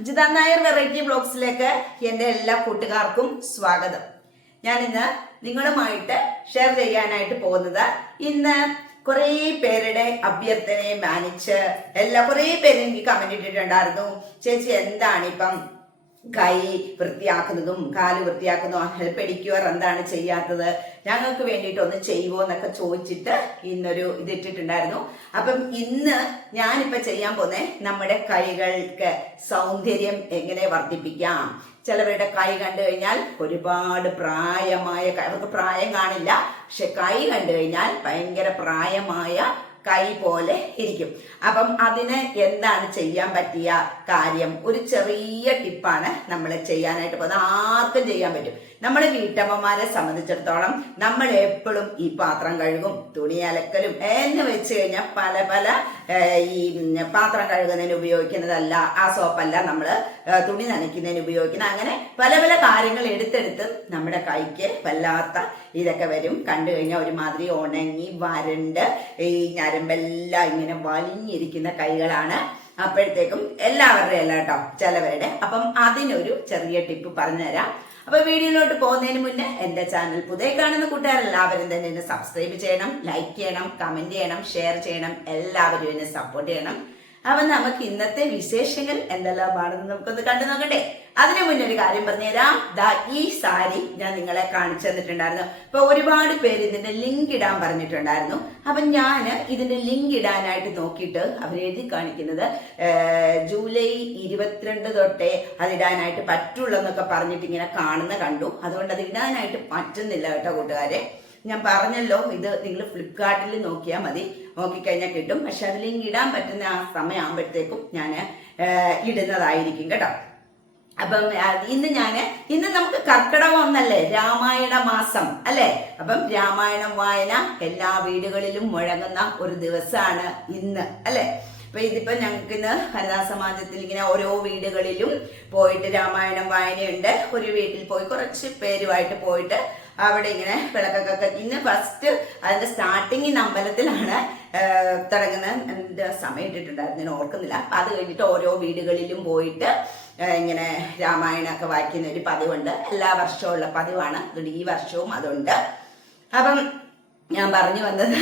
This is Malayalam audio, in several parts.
അജിത നായർ വെറൈറ്റി ബ്ലോഗ്സിലേക്ക് എൻ്റെ എല്ലാ കൂട്ടുകാർക്കും സ്വാഗതം. ഞാൻ ഇന്ന് നിങ്ങളുമായിട്ട് ഷെയർ ചെയ്യാനായിട്ട് പോകുന്നത് ഇന്ന് കുറേ പേരുടെ അഭ്യർത്ഥനയെ മാനിച്ച് കുറേ പേര് എനിക്ക് കമന്റ് ഇട്ടിട്ടുണ്ടായിരുന്നു. ചേച്ചി എന്താണിപ്പം കൈ വൃത്തിയാക്കുന്നതും കാല് വൃത്തിയാക്കുന്നതും പെഡിക്യൂർ എന്താണ് ചെയ്യാത്തത്, ഞങ്ങൾക്ക് വേണ്ടിയിട്ട് ഒന്ന് ചെയ്യുമോ എന്നൊക്കെ ചോദിച്ചിട്ട് ഇന്നൊരു ഇതിട്ടിട്ടുണ്ടായിരുന്നു. അപ്പം ഇന്ന് ഞാനിപ്പോ ചെയ്യാൻ പോന്നെ നമ്മുടെ കൈകൾക്ക് സൗന്ദര്യം എങ്ങനെ വർദ്ധിപ്പിക്കാം. ചിലവരുടെ കൈ കണ്ടു കഴിഞ്ഞാൽ ഒരുപാട് പ്രായമായ, അവർക്ക് പ്രായം കാണില്ല, പക്ഷെ കൈ കണ്ടു കഴിഞ്ഞാൽ ഭയങ്കര പ്രായമായ കൈ പോലെ ഇരിക്കും. അപ്പം അതിന് എന്താണ് ചെയ്യാൻ പറ്റിയ കാര്യം, ഒരു ചെറിയ ടിപ്പാണ് നമ്മൾ ചെയ്യാനായിട്ട് പോകുന്നത്. ആർക്കും ചെയ്യാൻ പറ്റും. നമ്മുടെ വീട്ടമ്മമാരെ സംബന്ധിച്ചിടത്തോളം നമ്മൾ എപ്പോഴും ഈ പാത്രം കഴുകും, തുണി അലക്കലും എന്ന് വെച്ച് കഴിഞ്ഞാൽ പല ഈ പാത്രം കഴുകുന്നതിന് ഉപയോഗിക്കുന്നതല്ല, ആ സോപ്പല്ല നമ്മൾ തുണി നനയ്ക്കുന്നതിന് ഉപയോഗിക്കുന്ന, അങ്ങനെ പല കാര്യങ്ങൾ എടുത്തെടുത്ത് നമ്മുടെ കൈക്ക് വല്ലാത്ത ഇതൊക്കെ വരും. കണ്ടു കഴിഞ്ഞാൽ ഒരുമാതിരി ഉണങ്ങി വരണ്ട് ഈ ഞരമ്പെല്ലാം ഇങ്ങനെ വലിഞ്ഞിരിക്കുന്ന കൈകളാണ്. അപ്പോഴത്തേക്കും എല്ലാവരുടെയും അല്ല കേട്ടോ, ചിലവരുടെ. അപ്പം അതിനൊരു ചെറിയ ടിപ്പ് പറഞ്ഞുതരാം. അപ്പൊ വീഡിയോയിലോട്ട് പോകുന്നതിന് മുന്നേ എന്റെ ചാനൽ പുതിയ കാണുന്ന കൂട്ടുകാരെല്ലാവരും തന്നെ എന്നെ സബ്സ്ക്രൈബ് ചെയ്യണം, ലൈക്ക് ചെയ്യണം, കമന്റ് ചെയ്യണം, ഷെയർ ചെയ്യണം, എല്ലാവരും എന്നെ സപ്പോർട്ട് ചെയ്യണം. അപ്പൊ നമുക്ക് ഇന്നത്തെ വിശേഷങ്ങൾ എന്തെല്ലാമാണെന്ന് നമുക്കൊന്ന് കണ്ടു നോക്കണ്ടേ. അതിനു മുന്നേ ഒരു കാര്യം പറഞ്ഞുതരാം. ഈ സാരി ഞാൻ നിങ്ങളെ കാണിച്ചു തന്നിട്ടുണ്ടായിരുന്നു. ഇപ്പൊ ഒരുപാട് പേര് ഇതിന്റെ ലിങ്ക് ഇടാൻ പറഞ്ഞിട്ടുണ്ടായിരുന്നു. അപ്പൊ ഞാൻ ഇതിന്റെ ലിങ്ക് ഇടാനായിട്ട് നോക്കിയിട്ട് അവരെഴുതി കാണിക്കുന്നത് ജൂലൈ 22 തൊട്ടേ അതിടാനായിട്ട് പറ്റുള്ളൂ എന്നൊക്കെ പറഞ്ഞിട്ട് ഇങ്ങനെ കണ്ടു. അതുകൊണ്ട് അത് ഇടാനായിട്ട് പറ്റുന്നില്ല കേട്ടോ കൂട്ടുകാരെ. ഞാൻ പറഞ്ഞല്ലോ, ഇത് നിങ്ങൾ ഫ്ലിപ്കാർട്ടിൽ നോക്കിയാൽ മതി, നോക്കിക്കഴിഞ്ഞാൽ കിട്ടും. പക്ഷെ അത് ലിങ്ക് ഇടാൻ പറ്റുന്ന ആ സമയമാകുമ്പോഴത്തേക്കും ഞാൻ ഇടുന്നതായിരിക്കും കേട്ടോ. അപ്പം ഇന്ന് നമുക്ക് കർക്കിടകം ഒന്നല്ലേ, രാമായണ മാസം അല്ലെ. അപ്പം രാമായണം വായന എല്ലാ വീടുകളിലും മുഴങ്ങുന്ന ഒരു ദിവസമാണ് ഇന്ന് അല്ലെ. അപ്പൊ ഇതിപ്പോ ഞങ്ങൾക്ക് ഇന്ന് ഹരിതാ സമാജത്തിൽ ഇങ്ങനെ ഓരോ വീടുകളിലും പോയിട്ട് രാമായണം വായനയുണ്ട്. ഒരു വീട്ടിൽ പോയി കുറച്ച് പേരുമായിട്ട് പോയിട്ട് അവിടെ ഇങ്ങനെ വിളക്കൊക്കെ ഇന്ന് ഫസ്റ്റ് അതിന്റെ സ്റ്റാർട്ടിങ് ഇന്ന് അമ്പലത്തിലാണ് തുടങ്ങുന്നത്. എൻ്റെ സമയം ഇട്ടിട്ടുണ്ടായിരുന്നു, ഞാൻ ഓർക്കുന്നില്ല. അപ്പൊ അത് കഴിഞ്ഞിട്ട് ഓരോ വീടുകളിലും പോയിട്ട് ഇങ്ങനെ രാമായണമൊക്കെ വായിക്കുന്ന ഒരു പതിവുണ്ട്. എല്ലാ വർഷവും ഉള്ള പതിവാണ്. അതുകൊണ്ട് ഈ വർഷവും അതുണ്ട്. അപ്പം ഞാൻ പറഞ്ഞു വന്നത്,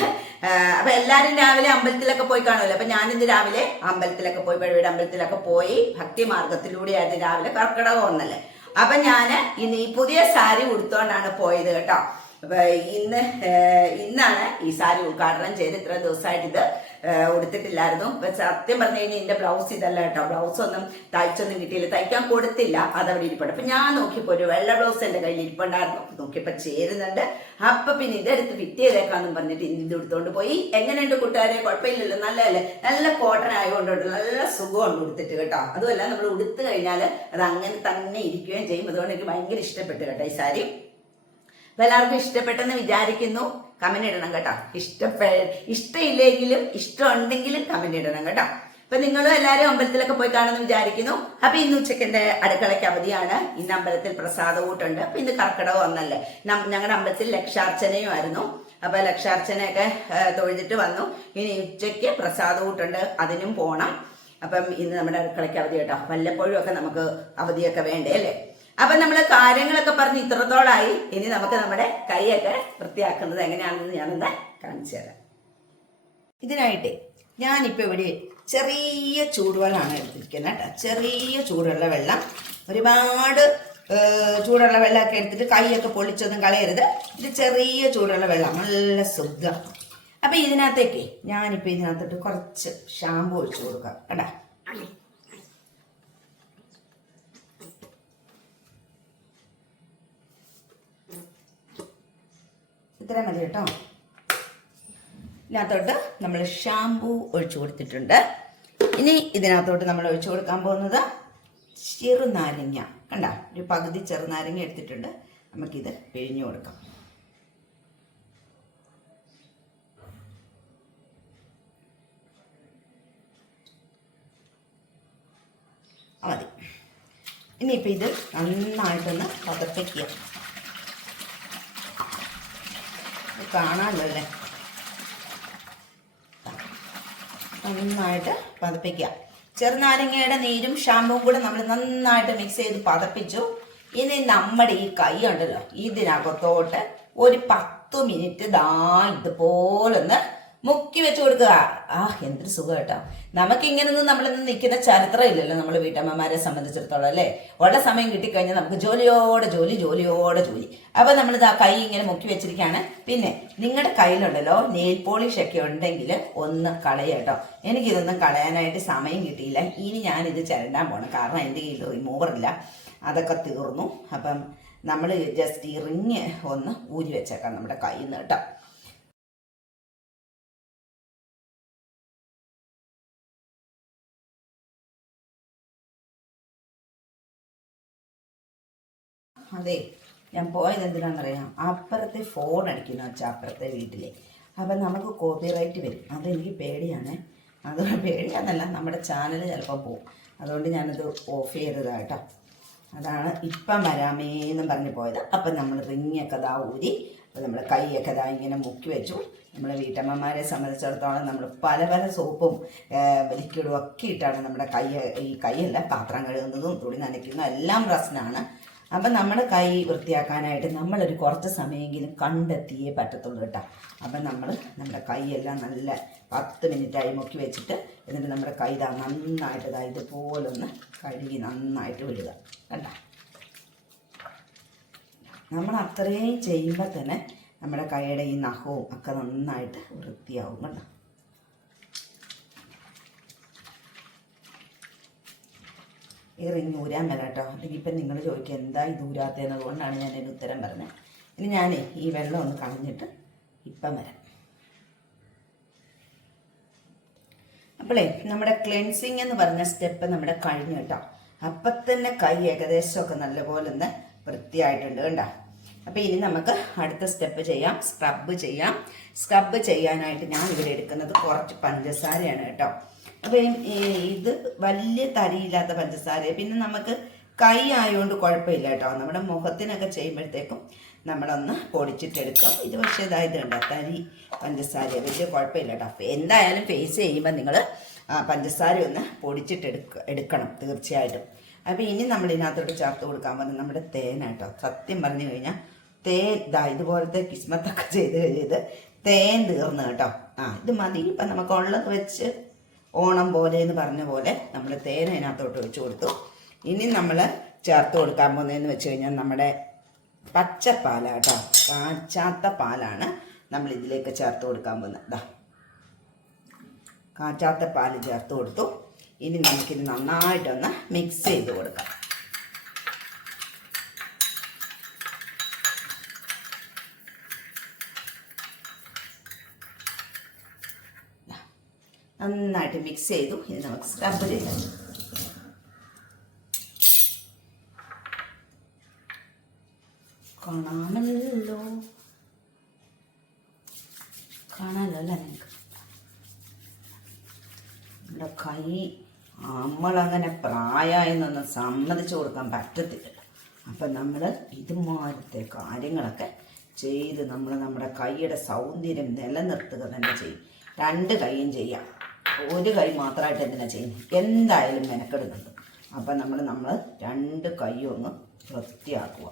അപ്പൊ എല്ലാരും രാവിലെ അമ്പലത്തിലൊക്കെ പോയി കാണുമല്ലോ. അപ്പൊ ഞാനിന്ന് രാവിലെ അമ്പലത്തിലൊക്കെ പോയി, പഴയുടെ അമ്പലത്തിലൊക്കെ പോയി ഭക്തി മാർഗത്തിലൂടെയായിരുന്നു രാവിലെ, കർക്കിടകം ഒന്നല്ലേ. അപ്പൊ ഞാൻ ഇന്ന് ഈ പുതിയ സാരി ഉടുത്തോണ്ടാണ് പോയത് കേട്ടോ. അപ്പൊ ഇന്നാണ് ഈ സാരി ഉദ്ഘാടനം ചെയ്ത്. ഇത്ര ദിവസമായിട്ട് ഇത് ഉടുത്തിട്ടില്ലായിരുന്നു. അപ്പൊ സത്യം പറഞ്ഞു കഴിഞ്ഞാൽ എന്റെ ബ്ലൗസ് ഇതല്ല കേട്ടോ. ബ്ലൗസ് ഒന്നും തയ്ച്ചൊന്നും കിട്ടിയില്ല, തയ്ക്കാൻ കൊടുത്തില്ല, അതവിടെ ഇരിപ്പുണ്ട്. അപ്പൊ ഞാൻ നോക്കിയപ്പോ ഒരു വെള്ള ബ്ലൗസ് എന്റെ കയ്യിൽ ഇരിപ്പുണ്ടായിരുന്നു. നോക്കിയപ്പോ ചേരുന്നുണ്ട്. അപ്പൊ പിന്നെ ഇതെടുത്ത് ഫിറ്റ് ചെയ്തേക്കാന്നും പറഞ്ഞിട്ട് ഇത് എടുത്തോണ്ട് പോയി. എങ്ങനെയുണ്ട് കൂട്ടുകാരെ? കുഴപ്പമില്ലല്ലോ, നല്ലതല്ലേ? നല്ല കോട്ടൺ ആയതുകൊണ്ട് നല്ല സുഖമുണ്ട് ഉടുത്തിട്ട് കേട്ടോ. അതുമല്ല, നമ്മൾ ഉടുത്തു കഴിഞ്ഞാൽ അത് അങ്ങനെ തന്നെ ഇരിക്കുകയും ചെയ്യും. അതുകൊണ്ട് എനിക്ക് ഭയങ്കര ഇഷ്ടപ്പെട്ടു കേട്ടോ ഈ സാരി. അപ്പൊ എല്ലാവർക്കും ഇഷ്ടപ്പെട്ടെന്ന് വിചാരിക്കുന്നു. കമന്റ് ഇടണം കേട്ടോ. ഇഷ്ടമില്ലെങ്കിലും ഇഷ്ടമുണ്ടെങ്കിലും കമന്റ് ഇടണം കേട്ടോ. അപ്പൊ നിങ്ങളും എല്ലാവരും അമ്പലത്തിലൊക്കെ പോയി കാണുമെന്ന് വിചാരിക്കുന്നു. അപ്പൊ ഇന്ന് ഉച്ചയ്ക്ക് എന്റെ അടുക്കളയ്ക്ക് അവധിയാണ്. ഇന്ന് അമ്പലത്തിൽ പ്രസാദ കൂട്ടുണ്ട്. അപ്പൊ ഇന്ന് കർക്കിടകം ഒന്നല്ലേ. ഞങ്ങളുടെ അമ്പലത്തിൽ ലക്ഷാർച്ചനയും ആയിരുന്നു. അപ്പൊ ലക്ഷാർച്ചനയൊക്കെ തൊഴുതിട്ട് വന്നു. ഇനി ഉച്ചയ്ക്ക് പ്രസാദ കൂട്ടുണ്ട്, അതിനും പോണം. അപ്പം ഇന്ന് നമ്മുടെ അടുക്കളയ്ക്ക് അവധി കേട്ടോ. വല്ലപ്പോഴും ഒക്കെ നമുക്ക് അവധിയൊക്കെ വേണ്ടേ അല്ലേ. അപ്പൊ നമ്മള് കാര്യങ്ങളൊക്കെ പറഞ്ഞ് ഇത്രത്തോളായി. ഇനി നമുക്ക് നമ്മുടെ കൈയൊക്കെ വൃത്തിയാക്കുന്നത് എങ്ങനെയാണെന്ന് ഞാനൊന്ന് കാണിച്ചു തരാം. ഇതിനായിട്ട് ഞാനിപ്പോ ഇവിടെ ചെറിയ ചൂടുവെള്ളമാണ് എടുത്തിരിക്കുന്നത് കേട്ടോ. ചെറിയ ചൂടുള്ള വെള്ളം, ഒരുപാട് ചൂടുള്ള വെള്ളമൊക്കെ എടുത്തിട്ട് കൈയൊക്കെ പൊളിച്ചൊന്നും കളയരുത്. ഇത് ചെറിയ ചൂടുള്ള വെള്ളം, നല്ല സുഖം. അപ്പൊ ഇതിനകത്തേക്ക് ഞാനിപ്പോ ഇതിനകത്തോട്ട് കുറച്ച് ഷാമ്പു ഒഴിച്ചു കൊടുക്കാം കേട്ടാ. ഇത്ര മതി കേട്ടോ. ഇതിനകത്തോട്ട് നമ്മൾ ഷാമ്പു ഒഴിച്ചു കൊടുത്തിട്ടുണ്ട്. ഇനി ഇതിനകത്തോട്ട് നമ്മൾ ഒഴിച്ചു കൊടുക്കാൻ പോകുന്നത് ചെറുനാരങ്ങ. കണ്ട, ഒരു പകുതി ചെറുനാരങ്ങ എടുത്തിട്ടുണ്ട്. നമുക്കിത് പിഴിഞ്ഞു കൊടുക്കാം. മതി. ഇനിയിപ്പോൾ ഇത് നന്നായിട്ടൊന്ന് പതപ്പിക്കുക. കാണാമല്ലോ അല്ലേ. നന്നായിട്ട് പതപ്പിക്കുക. ചെറുനാരങ്ങയുടെ നീരും ഷാമ്പുവും കൂടെ നമ്മൾ നന്നായിട്ട് മിക്സ് ചെയ്ത് പതപ്പിച്ചു. ഇനി നമ്മുടെ ഈ കൈ ഉണ്ടല്ലോ, ഇതിനകത്തോട്ട് ഒരു 10 മിനിറ്റ് ഇതുപോലൊന്ന് മുക്കി വെച്ച് കൊടുക്കുക. എന്തൊരു സുഖം കേട്ടോ. നമുക്കിങ്ങനൊന്നും നമ്മളിന്ന് നിൽക്കുന്ന ചരിത്രം ഇല്ലല്ലോ നമ്മൾ വീട്ടമ്മമാരെ സംബന്ധിച്ചിടത്തോളം, അല്ലേ? ഉള്ള സമയം കിട്ടിക്കഴിഞ്ഞാൽ നമുക്ക് ജോലിയോടെ ജോലി. അപ്പൊ നമ്മളിത് ആ കൈ ഇങ്ങനെ മുക്കി വെച്ചിരിക്കുകയാണ്. പിന്നെ നിങ്ങളുടെ കയ്യിലുണ്ടല്ലോ നെയിൽ പോളിഷ് ഒക്കെ ഉണ്ടെങ്കിൽ ഒന്ന് കളയട്ടോ. എനിക്കിതൊന്നും കളയാനായിട്ട് സമയം കിട്ടിയില്ല. ഇനി ഞാനിത് ചിരണ്ടാൻ പോകണം, കാരണം എൻ്റെ കയ്യിൽ റിമൂവറില്ല, അതൊക്കെ തീർന്നു. അപ്പം നമ്മൾ ജസ്റ്റ് ഈ റിങ് ഒന്ന് ഊരി വെച്ചേക്കാം നമ്മുടെ കയ്യിൽ നിന്ന് കേട്ടോ. അതെ, ഞാൻ പോയത് എന്തിനാണെന്നറിയാം, അപ്പുറത്തെ ഫോൺ അടിക്കുന്നു വെച്ചാൽ അപ്പുറത്തെ വീട്ടിലെ. അപ്പം നമുക്ക് കോപ്പിറൈറ്റ് വരും, അതെനിക്ക് പേടിയാണ്. അതുകൊണ്ട് പേടിയാന്നല്ല, നമ്മുടെ ചാനൽ ചിലപ്പോൾ പോകും. അതുകൊണ്ട് ഞാനത് ഓഫ് ചെയ്തതാട്ടോ. അതാണ് ഇപ്പം വരാമേന്നും പറഞ്ഞു പോയത്. അപ്പം നമ്മൾ റിങ്ങൊക്കെ ഊരി, അപ്പം നമ്മൾ കൈയൊക്കെ ഇങ്ങനെ മുക്കി വെച്ചു. നമ്മളെ വീട്ടമ്മമാരെ സംബന്ധിച്ചിടത്തോളം നമ്മൾ പല സോപ്പും ലിക്വിഡും ഒക്കെ ഇട്ടാണ് നമ്മുടെ ഈ കൈയല്ല പാത്രം കഴുകുന്നതും തുണി നനയ്ക്കുന്നതും എല്ലാം പ്രശ്നമാണ്. അപ്പം നമ്മുടെ കൈ വൃത്തിയാക്കാനായിട്ട് നമ്മളൊരു കുറച്ച് സമയമെങ്കിലും കണ്ടെത്തിയേ പറ്റത്തുള്ളൂ കേട്ടോ. അപ്പം നമ്മുടെ കൈയെല്ലാം നല്ല 10 മിനിറ്റായി മുക്കി വെച്ചിട്ട്, എന്നിട്ട് നമ്മുടെ കൈ നന്നായിട്ട് ഇതുപോലൊന്ന് കഴുകി നന്നായിട്ട് വിടുക കേട്ടോ. നമ്മൾ അത്രയും ചെയ്യുമ്പോൾ തന്നെ നമ്മുടെ കൈയുടെ ഈ നഖവും ഒക്കെ നന്നായിട്ട് വൃത്തിയാവും കേട്ടോ. ഈ റിങ് ഊരാൻ വരാം കേട്ടോ. അല്ലെങ്കിൽ ഇപ്പം നിങ്ങൾ ചോദിക്കുക എന്താ ഇത് ഊരാത്തതെന്നതുകൊണ്ടാണ് ഞാൻ അതിന് ഉത്തരം പറഞ്ഞത്. ഇനി ഞാനേ ഈ വെള്ളം ഒന്ന് കളഞ്ഞിട്ട് ഇപ്പം വരാം. അപ്പോളേ നമ്മുടെ ക്ലെൻസിങ് എന്ന് പറഞ്ഞ സ്റ്റെപ്പ് നമ്മുടെ കഴിഞ്ഞു കേട്ടോ. അപ്പം തന്നെ കൈ ഏകദേശമൊക്കെ നല്ലപോലെ ഒന്ന് വൃത്തിയായിട്ടുണ്ട് കേട്ടോ. അപ്പം ഇനി നമുക്ക് അടുത്ത സ്റ്റെപ്പ് ചെയ്യാം, സ്ക്രബ് ചെയ്യാം. സ്ക്രബ് ചെയ്യാനായിട്ട് ഞാൻ ഇവിടെ എടുക്കുന്നത് കുറച്ച് പഞ്ചസാരയാണ് കേട്ടോ. അപ്പം ഇത് വലിയ തരിയില്ലാത്ത പഞ്ചസാര. പിന്നെ നമുക്ക് കൈ ആയതുകൊണ്ട് കുഴപ്പമില്ല കേട്ടോ. നമ്മുടെ മുഖത്തിനൊക്കെ ചെയ്യുമ്പോഴത്തേക്കും നമ്മളൊന്ന് പൊടിച്ചിട്ടെടുക്കും. ഇത് പക്ഷേ ഇതായത് കണ്ടോ, തരി പഞ്ചസാര, വലിയ കുഴപ്പമില്ല കേട്ടോ. എന്തായാലും ഫേസ് ചെയ്യുമ്പോൾ നിങ്ങൾ പഞ്ചസാര ഒന്ന് എടുക്കണം തീർച്ചയായിട്ടും. അപ്പോൾ ഇനി നമ്മൾ ഇതിനകത്തോട്ട് ചേർത്ത് കൊടുക്കാൻ പോകുന്നത് നമ്മുടെ തേനാട്ടോ. സത്യം പറഞ്ഞു കഴിഞ്ഞാൽ തേൻ ഇതുപോലത്തെ കിസ്മത്തൊക്കെ ചെയ്ത് തേൻ തീർന്നു കേട്ടോ. ഇത് മതി. ഇപ്പം നമുക്കുള്ളത് വെച്ച് ഓണം പോലെ എന്ന് പറഞ്ഞ പോലെ നമ്മൾ തേൻ അതിനകത്തോട്ട് വെച്ച് കൊടുത്തു. ഇനി നമ്മൾ ചേർത്ത് കൊടുക്കാൻ പോകുന്നതെന്ന് വെച്ച് കഴിഞ്ഞാൽ നമ്മുടെ പച്ചപ്പാലാണ് കേട്ടോ. കാച്ചാത്ത പാലാണ് നമ്മൾ ഇതിലേക്ക് ചേർത്ത് കൊടുക്കാൻ പോകുന്നത്. കാച്ചാത്ത പാല് ചേർത്ത് കൊടുത്തു. ഇനി നമുക്കിത് നന്നായിട്ടൊന്ന് മിക്സ് ചെയ്ത് കൊടുക്കാം. നന്നായിട്ട് മിക്സ് ചെയ്തു. ഇനി നമുക്ക് സ്ക്രബ് ചെയ്യാം. കാണാമല്ലോ അല്ലേ നിങ്ങൾക്ക്? നമ്മുടെ കൈ നമ്മളങ്ങനെ പ്രായമായെന്നൊന്നും സമ്മതിച്ചു കൊടുക്കാൻ പറ്റത്തില്ലല്ലോ. അപ്പം നമ്മൾ ഇതുമാരത്തെ കാര്യങ്ങളൊക്കെ ചെയ്ത് നമ്മുടെ കൈയുടെ സൗന്ദര്യം നിലനിർത്തുക തന്നെ ചെയ്യും. 2 കൈയും ചെയ്യാം, ഒരു കൈ മാത്രമായിട്ട് എന്തിനാ ചെയ്യുന്നത്? എന്തായാലും മെനക്കെടുന്നുണ്ട്. അപ്പം നമ്മൾ 2 കൈയും ഒന്ന് വൃത്തിയാക്കുക.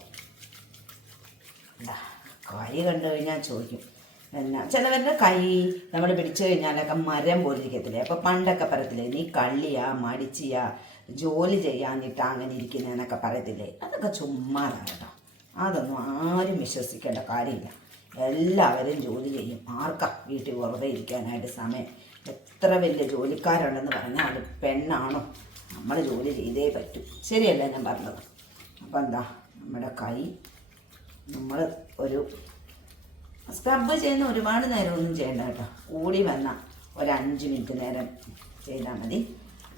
കൈ കണ്ടു കഴിഞ്ഞാൽ ചോദിക്കും ചിലവരുടെ കൈ നമ്മൾ പിടിച്ചു കഴിഞ്ഞാലൊക്കെ മരം പോലിരിക്കത്തില്ലേ. അപ്പോൾ പണ്ടൊക്കെ പറയത്തില്ലേ, നീ കള്ളിയാ മടിച്ചിയാ ജോലി ചെയ്യാനിട്ട് അങ്ങനെ ഇരിക്കുന്നതെന്നൊക്കെ പറയത്തില്ലേ. അതൊക്കെ ചുമ്മാതാണ് കേട്ടോ. അതൊന്നും ആരും വിശ്വസിക്കേണ്ട കാര്യമില്ല. എല്ലാവരും ജോലി ചെയ്യും. ആർക്കാ വീട്ടിൽ വെറുതെ ഇരിക്കാനായിട്ട് സമയം? എത്ര വലിയ ജോലിക്കാരുണ്ടെന്ന് പറഞ്ഞാൽ പെണ്ണാണോ? നമ്മൾ ജോലി ചെയ്തേ പറ്റൂ. ശരിയല്ല ഞാൻ പറഞ്ഞത്? അപ്പം നമ്മുടെ കൈ നമ്മൾ ഒരു സ്ക്രബ് ചെയ്യുന്ന ഒരുപാട് നേരമൊന്നും ചെയ്യണ്ട കേട്ടോ. കൂടി വന്നാൽ ഒരു 5 മിനിറ്റ് നേരം ചെയ്താൽ മതി.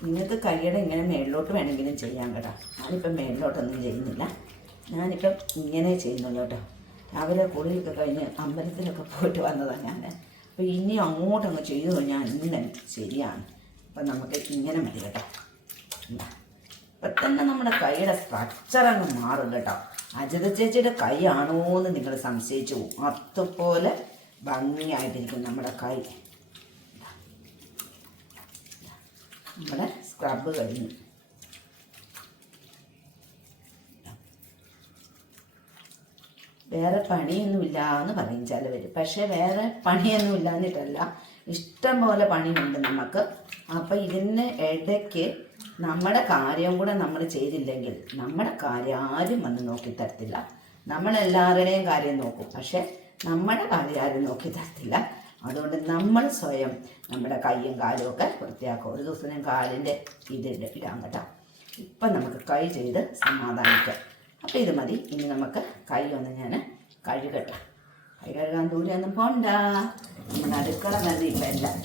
നിങ്ങൾക്ക് കൈയുടെ ഇങ്ങനെ മേളിലോട്ട് വേണമെങ്കിലും ചെയ്യാം കേട്ടോ. ഞാനിപ്പം മേളിലോട്ടൊന്നും ചെയ്യുന്നില്ല, ഞാനിപ്പം ഇങ്ങനെ ചെയ്യുന്നുള്ളൂ കേട്ടോ. രാവിലെ കുളിയൊക്കെ കഴിഞ്ഞ് അമ്പലത്തിലൊക്കെ പോയിട്ട് വന്നതാണ് ഞാൻ. അപ്പോൾ ഇനി അങ്ങോട്ടങ്ങ് ചെയ്തു കഴിഞ്ഞാൽ ഇങ്ങനെ ശരിയാണ്. അപ്പം നമുക്ക് ഇങ്ങനെ മതി കേട്ടോ. ഇപ്പം തന്നെ നമ്മുടെ കൈയുടെ സ്ട്രക്ചർ അങ്ങ് മാറും കേട്ടോ. അജിത ചേച്ചിയുടെ കൈ ആണോ എന്ന് നിങ്ങൾ സംശയിച്ചു പോകും. അതുപോലെ ഭംഗിയായിട്ടിരിക്കും നമ്മുടെ കൈ. നമ്മുടെ സ്ക്രബ് കഴിഞ്ഞു. വേറെ പണിയൊന്നുമില്ല എന്ന് പറയും ചിലവർ. പക്ഷേ വേറെ പണിയൊന്നും ഇല്ലാന്നിട്ടല്ല, ഇഷ്ടം പോലെ പണിയുണ്ട് നമുക്ക്. അപ്പം ഇതിന് ഇടയ്ക്ക് നമ്മുടെ കാര്യം കൂടെ നമ്മൾ ചെയ്തില്ലെങ്കിൽ നമ്മുടെ കാര്യം ആരും വന്ന് നോക്കി തരത്തില്ല. നമ്മളെല്ലാവരുടെയും കാര്യം നോക്കും, പക്ഷെ നമ്മുടെ കാര്യം ആരും നോക്കി തരത്തില്ല. അതുകൊണ്ട് നമ്മൾ സ്വയം നമ്മുടെ കൈയും കാലും ഒക്കെ വൃത്തിയാക്കും. ഒരു ദിവസം ഞാൻ കാലിൻ്റെ ഇടാൻ കേട്ടോ. ഇപ്പം നമുക്ക് കൈ ചെയ്ത് സമാധാനിക്കാം. അപ്പോൾ ഇത് മതി. ഇനി നമുക്ക് കൈ ഒന്ന് ഞാൻ കഴുകട്ടെ. കൈ കഴുകാൻ ദൂരെയൊന്നും പോണ്ട, നമ്മുടെ അടുക്കള മതി ഇപ്പം എല്ലാം.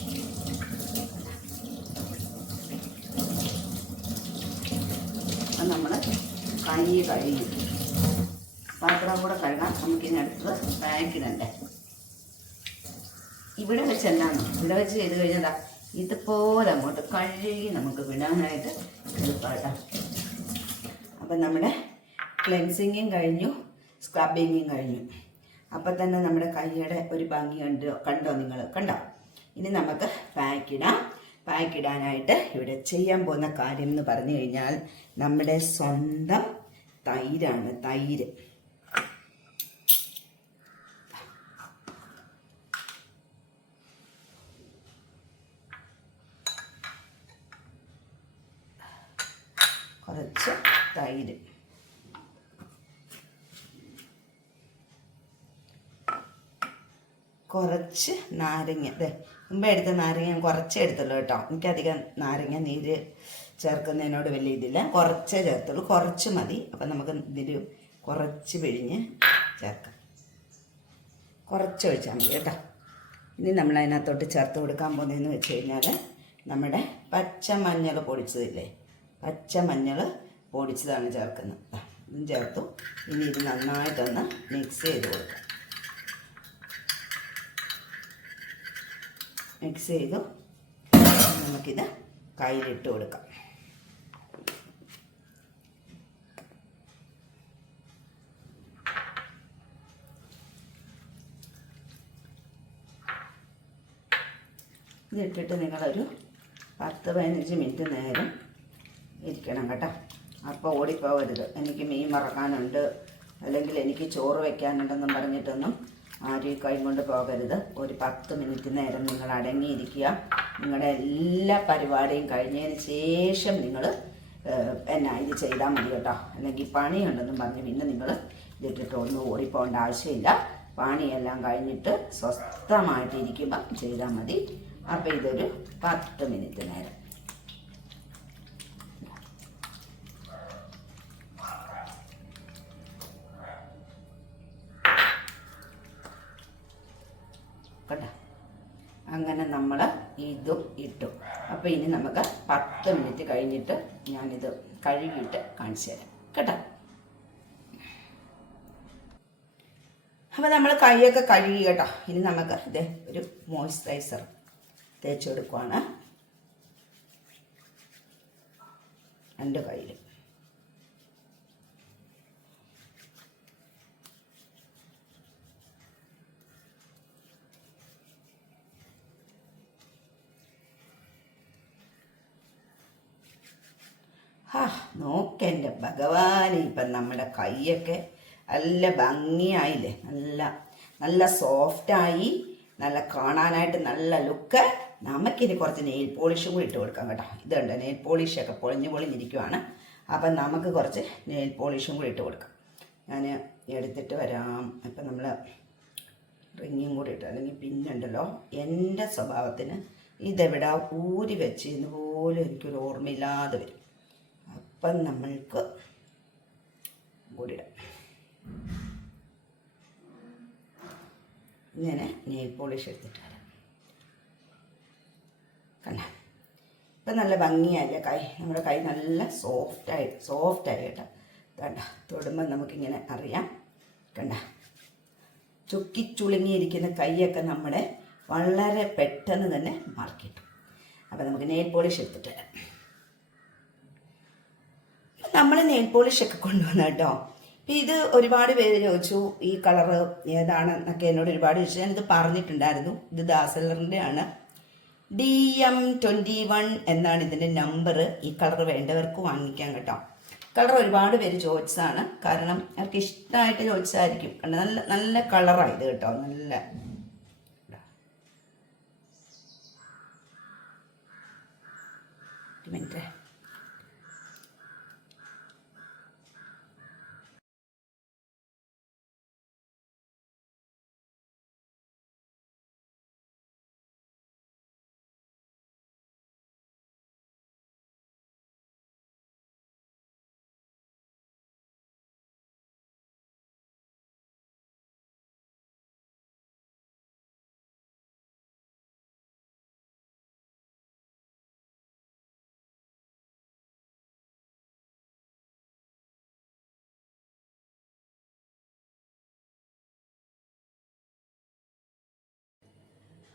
അപ്പം നമ്മൾ കൈ കഴുകി പാത്രം കൂടെ കഴുകാൻ നമുക്കിനി അടുത്തത് പാക്കിടണ്ടേ. ഇവിടെ വെച്ച് എന്താണ് ഇവിടെ വെച്ച് ചെയ്ത് കഴിഞ്ഞതാ ഇതുപോലെ അങ്ങോട്ട് കഴുകി നമുക്ക് വിടാനായിട്ട് എളുപ്പമായിട്ടാണ്. അപ്പം നമ്മുടെ ക്ലെൻസിങ്ങും കഴിഞ്ഞു, സ്ക്രബിങ്ങും കഴിഞ്ഞു. അപ്പം തന്നെ നമ്മുടെ കൈയുടെ ഒരു ഭംഗി കണ്ടോ നിങ്ങൾ കണ്ടോ? ഇനി നമുക്ക് പാക്കിടാം. പാക്കിടാനായിട്ട് ഇവിടെ ചെയ്യാൻ പോകുന്ന കാര്യം എന്ന് പറഞ്ഞു കഴിഞ്ഞാൽ നമ്മുടെ സ്വന്തം തൈരാണ്. തൈര് കുറച്ച് തൈര്, കുറച്ച് നാരങ്ങ. അതെ, മുമ്പ് എടുത്ത നാരങ്ങ ഞാൻ കുറച്ചേ എടുത്തുള്ളൂ കേട്ടോ. എനിക്കധികം നാരങ്ങ നീര് ചേർക്കുന്നതിനോട് വലിയ ഇതില്ല, കുറച്ചേ ചേർത്തുള്ളൂ. കുറച്ച് മതി. അപ്പം നമുക്ക് ഇതിൽ കുറച്ച് പിഴിഞ്ഞ് ചേർക്കാം. കുറച്ച് ഒഴിച്ചാൽ മതി കേട്ടോ. ഇനി നമ്മൾ അതിനകത്തോട്ട് ചേർത്ത് കൊടുക്കാൻ പോകുന്നതെന്ന് വെച്ച് കഴിഞ്ഞാൽ നമ്മുടെ പച്ചമഞ്ഞൾ പൊടിച്ചതില്ലേ, പച്ചമഞ്ഞൾ പൊടിച്ചതാണ് ചേർക്കുന്നത്. ഇതും ചേർത്തു. ഇനി ഇത് നന്നായിട്ടൊന്ന് മിക്സ് ചെയ്ത് കൊടുക്കാം. മിക്സ് ചെയ്തു നമുക്കിത് കയ്യിലിട്ട് കൊടുക്കാം. ഇതിട്ടിട്ട് നിങ്ങളൊരു 10-15 മിനിറ്റ് നേരം ഇരിക്കണം കേട്ടോ. അപ്പോൾ ഓടിപ്പോകരുത്. എനിക്ക് മീൻ മറക്കാനുണ്ട്, അല്ലെങ്കിൽ എനിക്ക് ചോറ് വയ്ക്കാനുണ്ടെന്നും പറഞ്ഞിട്ടൊന്നും ആരും കൈ കൊണ്ട് പോകരുത്. ഒരു 10 മിനിറ്റ് നേരം നിങ്ങൾ അടങ്ങിയിരിക്കുക. നിങ്ങളുടെ എല്ലാ പരിപാടിയും കഴിഞ്ഞതിന് ശേഷം നിങ്ങൾ ഇത് ചെയ്താൽ മതി കേട്ടോ. അല്ലെങ്കിൽ പണിയുണ്ടെന്നും പറഞ്ഞ് പിന്നെ നിങ്ങൾ ഇതിട്ടിട്ട് ഒന്നും ഓടിപ്പോകേണ്ട ആവശ്യമില്ല. പണിയെല്ലാം കഴിഞ്ഞിട്ട് സ്വസ്ഥമായിട്ടിരിക്കുമ്പോൾ ചെയ്താൽ മതി. അപ്പോൾ ഇതൊരു 10 മിനിറ്റ് നേരം കേട്ടോ. അങ്ങനെ നമ്മൾ ഇതും ഇട്ടു. അപ്പോൾ ഇനി നമുക്ക് 10 മിനിറ്റ് കഴിഞ്ഞിട്ട് ഞാനിത് കഴുകിയിട്ട് കാണിച്ചു തരാം കേട്ടോ. അപ്പോൾ നമ്മൾ കൈയൊക്കെ കഴുകി കേട്ടോ. ഇനി നമുക്ക് ഇത് ഒരു മോയ്സ്ചറൈസർ തേച്ച് കൊടുക്കുവാണ് 2 കയ്യിൽ. നോക്കെൻ്റെ ഭഗവാനെ, ഇപ്പം നമ്മുടെ കൈയൊക്കെ നല്ല ഭംഗിയായില്ലേ, നല്ല നല്ല സോഫ്റ്റായി, നല്ല കാണാനായിട്ട് നല്ല ലുക്ക്. നമുക്കിനി കുറച്ച് നെയിൽ പോളിഷും കൂടി ഇട്ട് കൊടുക്കാം കേട്ടോ. ഇതുണ്ട് നെയിൽ പോളിഷൊക്കെ പൊളിഞ്ഞിരിക്കുവാണ്. അപ്പം നമുക്ക് കുറച്ച് നെയിൽ പോളിഷും കൂടി ഇട്ട് കൊടുക്കാം. ഞാൻ എടുത്തിട്ട് വരാം. അപ്പം നമ്മൾ റിങ്ങും കൂടി ഇട്ട്, അല്ലെങ്കിൽ പിന്നുണ്ടല്ലോ എൻ്റെ സ്വഭാവത്തിന് ഇതെവിടെ ഊരി വെച്ചിരുന്ന പോലും എനിക്കൊരു ഓർമ്മയില്ലാതെ വരും. അപ്പം നമ്മൾക്ക് കൂടിയിടാം. ഇങ്ങനെ നെയിൽ പോളിഷ് എടുത്തിട്ട് വരാം. കണ്ട, ഇപ്പം നല്ല ഭംഗിയല്ലേ കൈ? നമ്മുടെ കൈ നല്ല സോഫ്റ്റായി കേട്ടോ. കണ്ട, തൊടുമ്പോൾ നമുക്കിങ്ങനെ അറിയാം. കണ്ട, ചുക്കിച്ചുളുങ്ങിയിരിക്കുന്ന കൈയൊക്കെ നമ്മുടെ വളരെ പെട്ടെന്ന് തന്നെ മാർക്കിട്ടു. അപ്പം നമുക്ക് നെയിൽ പോളിഷ് എടുത്തിട്ട് വരാം. നമ്മൾ നെയിൽ പോളിഷൊക്കെ കൊണ്ടുവന്ന കേട്ടോ. ഇപ്പം ഇത് ഒരുപാട് പേര് ചോദിച്ചു ഈ കളറ് ഏതാണെന്നൊക്കെ എന്നോട് ഒരുപാട് ചോദിച്ചു. ഞാനിത് പറഞ്ഞിട്ടുണ്ടായിരുന്നു. ഇത് ദാസലറിൻ്റെ ആണ്. DM21 എന്നാണ് ഇതിൻ്റെ നമ്പർ. ഈ കളർ വേണ്ടവർക്ക് വാങ്ങിക്കാം കേട്ടോ. കളർ ഒരുപാട് പേര് ചോദിച്ചതാണ്, കാരണം അവർക്ക് ഇഷ്ടമായിട്ട് ചോദിച്ചതായിരിക്കും. കണ്ട നല്ല നല്ല കളറായത് കേട്ടോ. നല്ല മിനിറ്റ്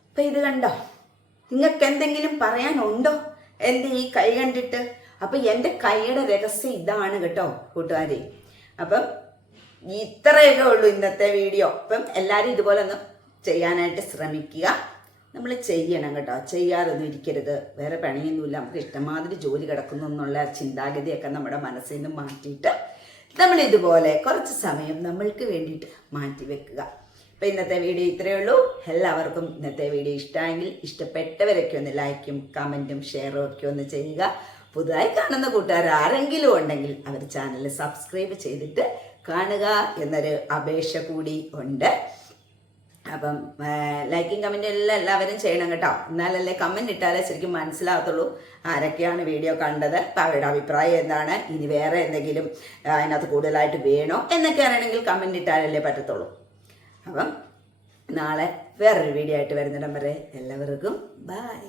അപ്പം ഇത് കണ്ടോ? നിങ്ങൾക്ക് എന്തെങ്കിലും പറയാനുണ്ടോ എൻ്റെ ഈ കൈ കണ്ടിട്ട്? അപ്പം എൻ്റെ കൈയുടെ രഹസ്യം ഇതാണ് കേട്ടോ കൂട്ടുകാരെ. അപ്പം ഇത്രയൊക്കെ ഉള്ളൂ ഇന്നത്തെ വീഡിയോ. അപ്പം എല്ലാവരും ഇതുപോലെ ഒന്ന് ചെയ്യാനായിട്ട് ശ്രമിക്കുക. നമ്മൾ ചെയ്യണം കേട്ടോ. ചെയ്യാതൊന്നും ഇരിക്കരുത്. വേറെ പണിയൊന്നുമില്ല, നമുക്ക് ഇഷ്ടമാതിരി ജോലി കിടക്കുന്നു എന്നുള്ള ചിന്താഗതിയൊക്കെ നമ്മുടെ മനസ്സിൽ നിന്ന് മാറ്റിയിട്ട് നമ്മൾ ഇതുപോലെ കുറച്ച് സമയം നമ്മൾക്ക് വേണ്ടിയിട്ട് മാറ്റി വെക്കുക. അപ്പം ഇന്നത്തെ വീഡിയോ ഇത്രയേ ഉള്ളൂ. എല്ലാവർക്കും ഇന്നത്തെ വീഡിയോ ഇഷ്ടമായെങ്കിൽ ഇഷ്ടപ്പെട്ടവരൊക്കെ ഒന്ന് ലൈക്കും കമൻറ്റും ഷെയറും ഒക്കെ ഒന്ന് ചെയ്യുക. പുതുതായി കാണുന്ന കൂട്ടുകാർ ആരെങ്കിലും ഉണ്ടെങ്കിൽ അവർ ചാനൽ സബ്സ്ക്രൈബ് ചെയ്തിട്ട് കാണുക എന്നൊരു അപേക്ഷ കൂടി ഉണ്ട്. അപ്പം ലൈക്കും കമൻറ്റും എല്ലാം എല്ലാവരും ചെയ്യണം കേട്ടോ. എന്നാലല്ലേ കമൻറ്റ് ഇട്ടാലേ ശരിക്കും മനസ്സിലാകത്തുള്ളൂ ആരൊക്കെയാണ് വീഡിയോ കണ്ടത്, അപ്പം അവരുടെ അഭിപ്രായം എന്താണ്, ഇനി വേറെ എന്തെങ്കിലും അതിനകത്ത് കൂടുതലായിട്ട് വേണോ എന്നൊക്കെ അറിയണമെങ്കിൽ കമൻറ്റ് ഇട്ടാലല്ലേ പറ്റത്തുള്ളൂ. അപ്പം നാളെ വേറൊരു വീഡിയോ ആയിട്ട് വരുന്നിടം വരെ എല്ലാവർക്കും ബൈ.